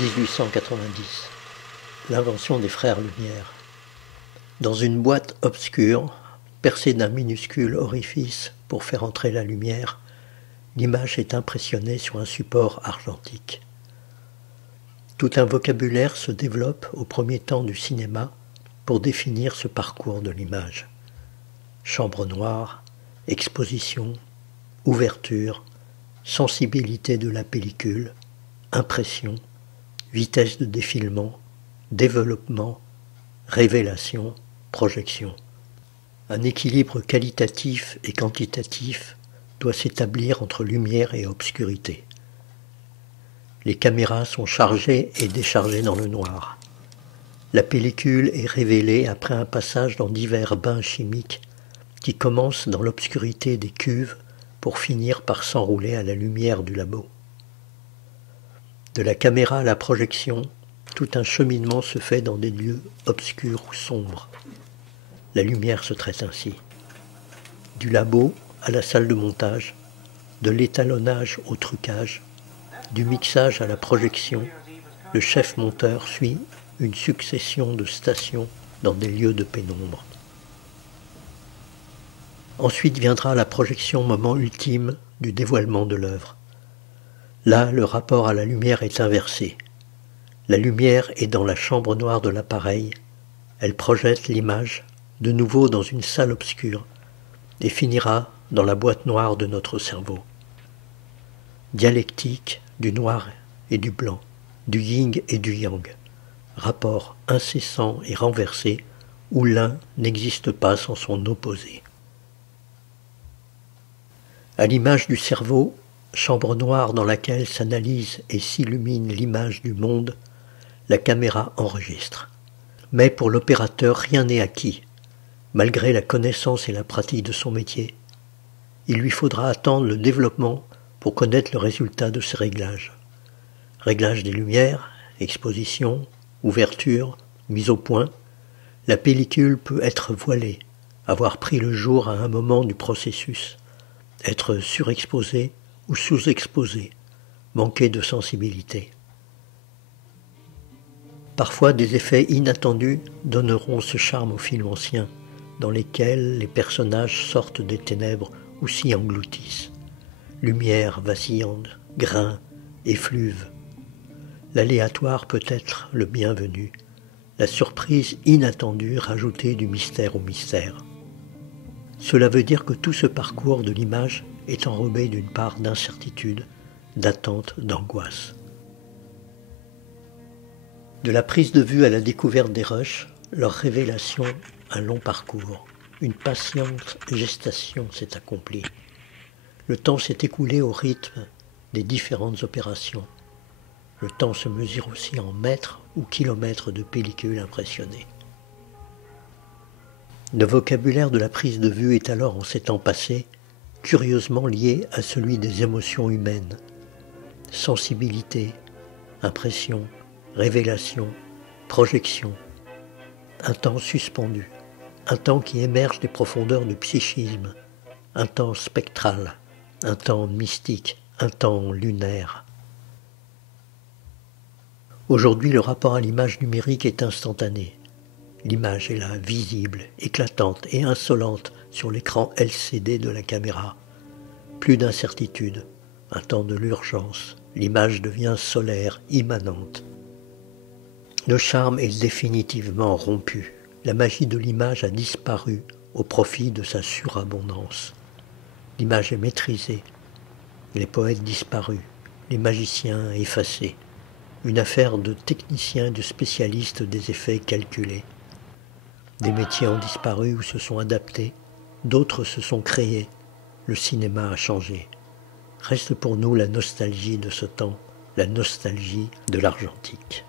1890. L'invention des frères Lumière. Dans une boîte obscure, percée d'un minuscule orifice pour faire entrer la lumière, l'image est impressionnée sur un support argentique. Tout un vocabulaire se développe au premier temps du cinéma pour définir ce parcours de l'image. Chambre noire, exposition, ouverture, sensibilité de la pellicule, impression, vitesse de défilement, développement, révélation, projection. Un équilibre qualitatif et quantitatif doit s'établir entre lumière et obscurité. Les caméras sont chargées et déchargées dans le noir. La pellicule est révélée après un passage dans divers bains chimiques qui commencent dans l'obscurité des cuves pour finir par s'enrouler à la lumière du labo. De la caméra à la projection, tout un cheminement se fait dans des lieux obscurs ou sombres. La lumière se traite ainsi. Du labo à la salle de montage, de l'étalonnage au trucage, du mixage à la projection, le chef monteur suit une succession de stations dans des lieux de pénombre. Ensuite viendra la projection, moment ultime du dévoilement de l'œuvre. Là, le rapport à la lumière est inversé. La lumière est dans la chambre noire de l'appareil. Elle projette l'image de nouveau dans une salle obscure et finira dans la boîte noire de notre cerveau. Dialectique du noir et du blanc, du yin et du yang. Rapport incessant et renversé où l'un n'existe pas sans son opposé. À l'image du cerveau, chambre noire dans laquelle s'analyse et s'illumine l'image du monde, la caméra enregistre. Mais pour l'opérateur, rien n'est acquis. Malgré la connaissance et la pratique de son métier, il lui faudra attendre le développement pour connaître le résultat de ses réglages. Réglage des lumières, exposition, ouverture, mise au point, la pellicule peut être voilée, avoir pris le jour à un moment du processus, être surexposée ou sous-exposée, manquer de sensibilité. Parfois, des effets inattendus donneront ce charme aux films anciens, dans lesquels les personnages sortent des ténèbres ou s'y engloutissent. Lumière vacillante, grains, effluves. L'aléatoire peut être le bienvenu, la surprise inattendue rajoutée du mystère au mystère. Cela veut dire que tout ce parcours de l'image est enrobé d'une part d'incertitude, d'attente, d'angoisse. De la prise de vue à la découverte des rushs, leur révélation, un long parcours, une patiente gestation s'est accomplie. Le temps s'est écoulé au rythme des différentes opérations. Le temps se mesure aussi en mètres ou kilomètres de pellicule impressionnée. Le vocabulaire de la prise de vue est alors, en ces temps passés, curieusement lié à celui des émotions humaines. Sensibilité, impression, révélation, projection. Un temps suspendu, un temps qui émerge des profondeurs du psychisme, un temps spectral, un temps mystique, un temps lunaire. Aujourd'hui, le rapport à l'image numérique est instantané. L'image est là, visible, éclatante et insolente sur l'écran LCD de la caméra. Plus d'incertitude, un temps de l'urgence, l'image devient solaire, immanente. Le charme est définitivement rompu. La magie de l'image a disparu au profit de sa surabondance. L'image est maîtrisée, les poètes disparus, les magiciens effacés. Une affaire de techniciens et de spécialistes des effets calculés. Des métiers ont disparu ou se sont adaptés, d'autres se sont créés. Le cinéma a changé. Reste pour nous la nostalgie de ce temps, la nostalgie de l'argentique.